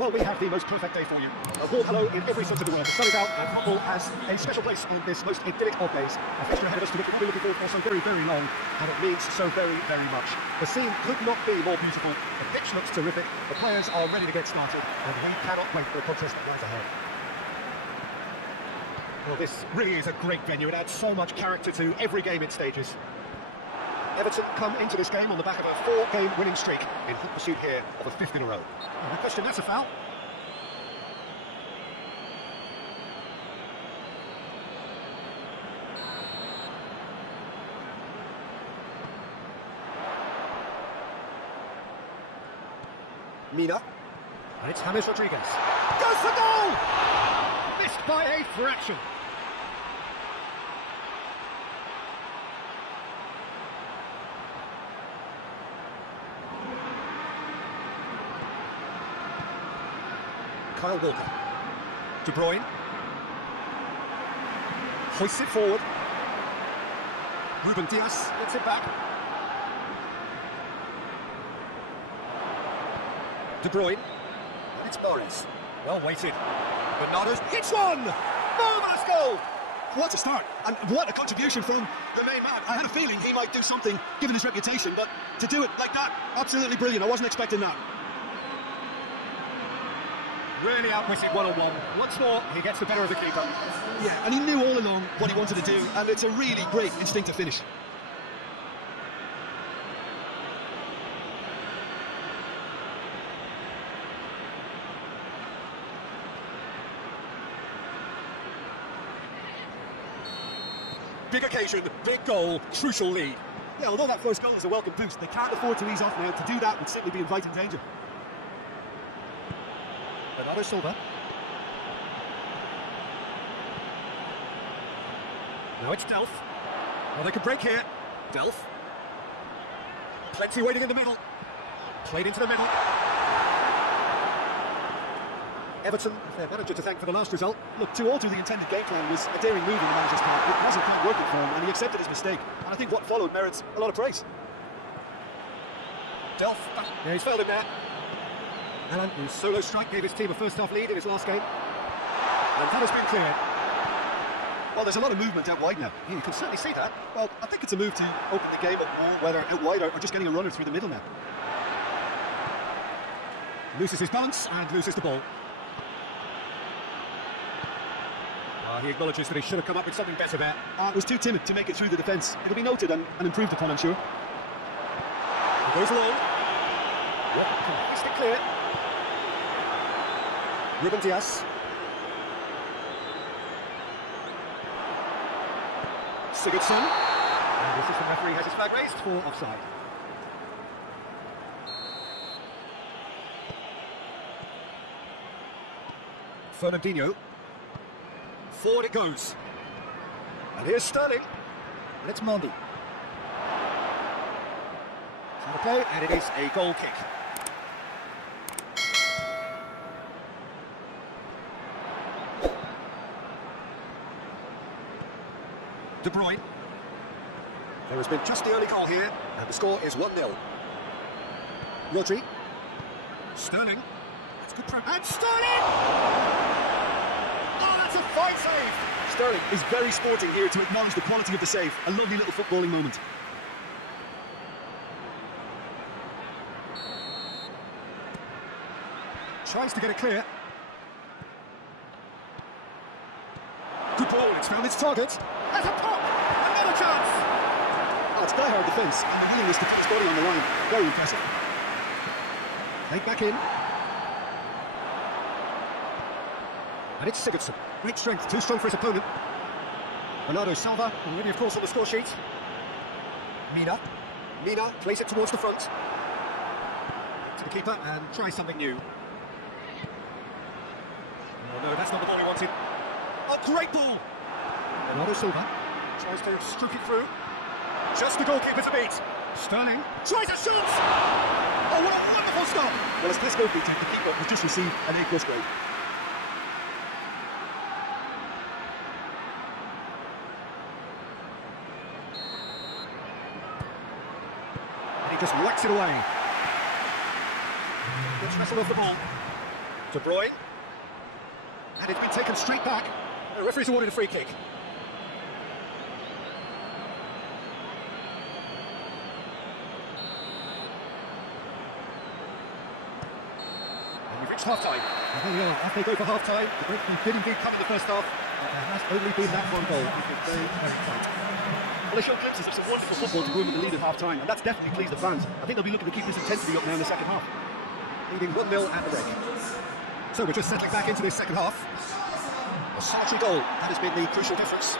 Well, we have the most perfect day for you. A warm hello in every sense of the word. The sun is out and football has a special place on this most idyllic of days. A fixture ahead of us to which we'll be looking forward for so very, very long, and it means so very, very much. The scene could not be more beautiful. The pitch looks terrific. The players are ready to get started, and we cannot wait for the contest that lies ahead. Well, this really is a great venue. It adds so much character to every game it stages. Everton come into this game on the back of a 4-game winning streak in hot pursuit here of a 5th in a row. No question, that's a foul. Mina. And it's James Rodriguez. Goes for goal! Missed by a fraction. Kyle Walker. De Bruyne. Hoists it forward. Ruben Dias gets it back. De Bruyne. And it's Morris. Well weighted. Bernardo's hits one! Marvellous goal! What a start, and what a contribution from the main man. I had a feeling he might do something, given his reputation, but to do it like that, absolutely brilliant. I wasn't expecting that. Really outwitted one-on-one. Once more, he gets the better of the keeper. Yeah, and he knew all along what he wanted to do, and it's a really great instinctive finish. Big occasion, big goal, crucial lead. Yeah, although that first goal is a welcome boost, they can't afford to ease off now. To do that would simply be inviting danger. Bernardo Silva. Now it's Delph. Oh, they could break here. Delph. Plenty waiting in the middle. Played into the middle. Everton, their manager to thank for the last result. Look, to alter the intended game plan was a daring move in the manager's part. It wasn't quite working for him, and he accepted his mistake. And I think what followed merits a lot of praise. Delph. Yeah, he's failed him there. Alan, whose solo strike gave his team a first-half lead in his last game. And that has been cleared. Well, there's a lot of movement out wide now. Yeah, you can certainly see that. Well, I think it's a move to open the game up more, whether out wide or just getting a runner through the middle now. Loses his balance and loses the ball. He acknowledges that he should have come up with something better there. It was too timid to make it through the defence. It'll be noted and improved upon, I'm sure. He goes along. Yep, it's clear. Ruben Dias. Sigurdsson. And the assistant referee has his flag raised for offside. Fernandinho. Forward it goes. And here's Sterling. And it's Mondi. It's on the play, and it is a goal kick. De Bruyne. There has been just the early goal here, and the score is 1-0. Rodri. Sterling. That's good pressure. And Sterling! That's a fine save! Sterling is very sporting here to acknowledge the quality of the save. A lovely little footballing moment. Tries to get it clear. Good ball, it's found its target. There's a pop! Another chance! Oh, it's die-hard defence, and the willingness to put his body on the line. Very impressive. Played back in. And it's Sigurdsson. Great strength, too strong for his opponent. Bernardo Silva, already of course on the score sheet. Mina. Mina plays it towards the front. To the keeper and try something new. Oh no, that's not the ball he wanted. Oh, great ball! Bernardo Silva tries to stroke it through. Just the goalkeeper to beat. Sterling tries a shot! Oh, what a wonderful stop! Well, as this goalkeeper, the keeper has just received an A+ grade. Just whacks it away. Gets wrestled off the ball. De Bruyne. And it's been taken straight back. The referee's awarded a free kick. And we've reached half-time. And here we are, off they go for half-time. The breakthrough did indeed come in the first half. There has only been that one goal. It was very, very tight. Well, they showed glimpses of some wonderful football to go in with the lead at half-time, and that's definitely pleased the fans. I think they'll be looking to keep this intensity up now in the second half. Leading 1-0 at the break. So we're just settling back into this second half. A solitary goal, that has been the crucial difference.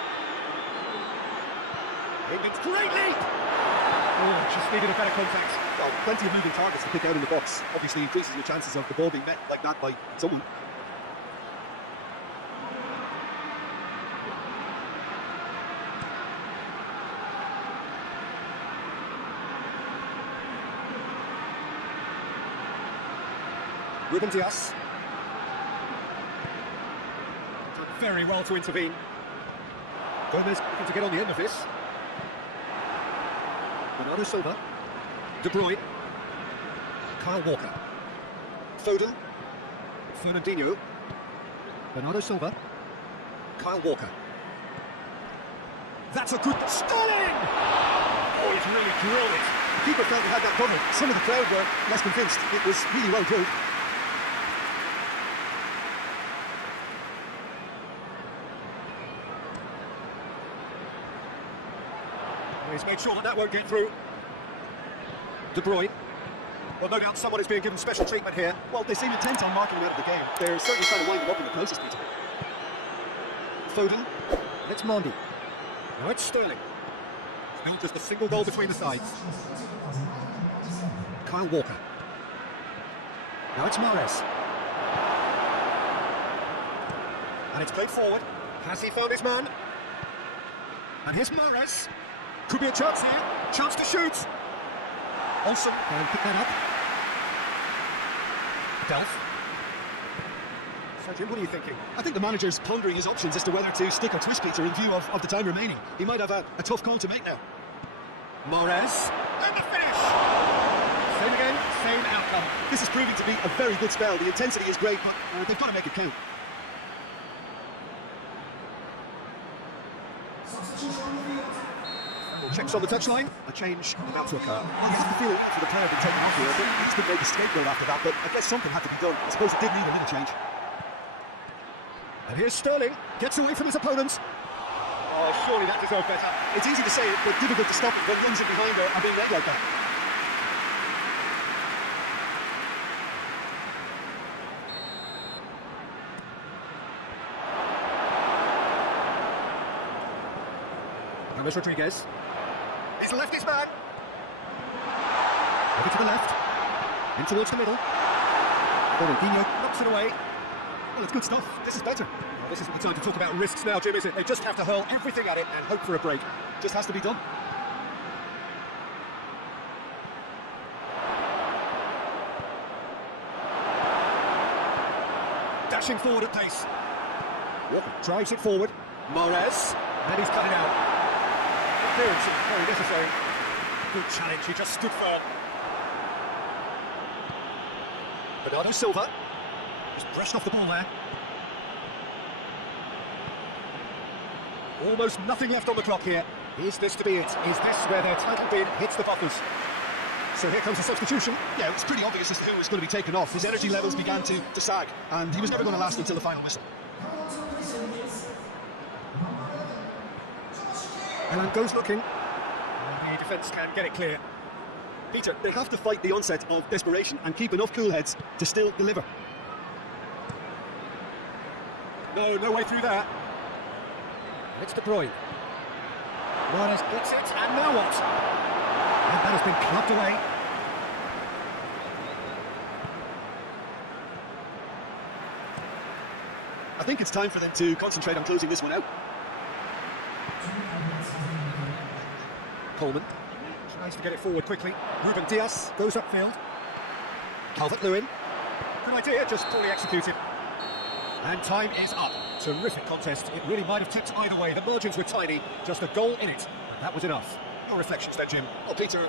England's great lead! Oh, just needed a better contact. Well, plenty of moving targets to pick out in the box. Obviously increases your chances of the ball being met like that by someone. Ruben Dias. Very well to intervene. Gomez looking to get on the end of this. Bernardo Silva. De Bruyne. Kyle Walker. Foden. Fernandinho. Bernardo Silva. Kyle Walker. That's a good... Sterling! Oh, he's really drilled it. The keeper felt he had that covered. Some of the crowd were less convinced. It was really well drilled. He's made sure that that won't get through. De Bruyne. Well, no doubt someone is being given special treatment here. Well, they seem intent on marking him out of the game. They're certainly trying to wind him up in the closest meeting. Foden. It's Mondi. Now it's Sterling. Still just a single goal between the sides. Kyle Walker. Now it's Mahrez. And it's played forward. Has he found his man? And here's Mahrez. Could be a chance here. Chance to shoot. Olsen can pick that up. Delph. So, Jim, what are you thinking? I think the manager's pondering his options as to whether to stick or twist Peter in view of the time remaining. He might have a tough call to make now. Mahrez. And the finish! Same again, same outcome. This is proving to be a very good spell. The intensity is great, but they've got to make it count. Checks on the touchline. A change about to occur. Well, you have to feel it for the player being taken off here. I think he's been made the scapegoat after that, but I guess something had to be done. I suppose it did need a little change. And here's Sterling. Gets away from his opponents. Oh, surely that deserved better. It's easy to say it, but difficult to stop it when runs in behind are being read like that. James Rodriguez. He's left his man. Over to the left. In towards the middle. Fernandinho knocks it away. Well, it's good stuff. This is better. Well, this isn't the time to talk about risks now, Jim, is it? They just have to hurl everything at it and hope for a break. Just has to be done. Dashing forward at pace. Walker drives it forward. Mahrez. And he's cut it out. Clearance very necessary. Good challenge, he just stood firm. Bernardo Silva. Just brushed off the ball there. Almost nothing left on the clock here. Is this to be it? Is this where their title bid hits the buffers? So here comes the substitution. Yeah, it was pretty obvious as to who was going to be taken off. His energy levels began to sag, and he was never going to last until the final whistle. And goes looking. And the defence can get it clear. Peter, they have to fight the onset of desperation and keep enough cool heads to still deliver. No way through that. It's De Bruyne. Mahrez gets it, and now what? And that has been clubbed away. I think it's time for them to concentrate on closing this one out. Coleman tries to get it forward quickly. Ruben Dias goes upfield. Calvert-Lewin. Good idea, just poorly executed. And time is up. Terrific contest. It really might have tipped either way. The margins were tiny, just a goal in it. And that was enough. Your reflections there, Jim? Well, Peter...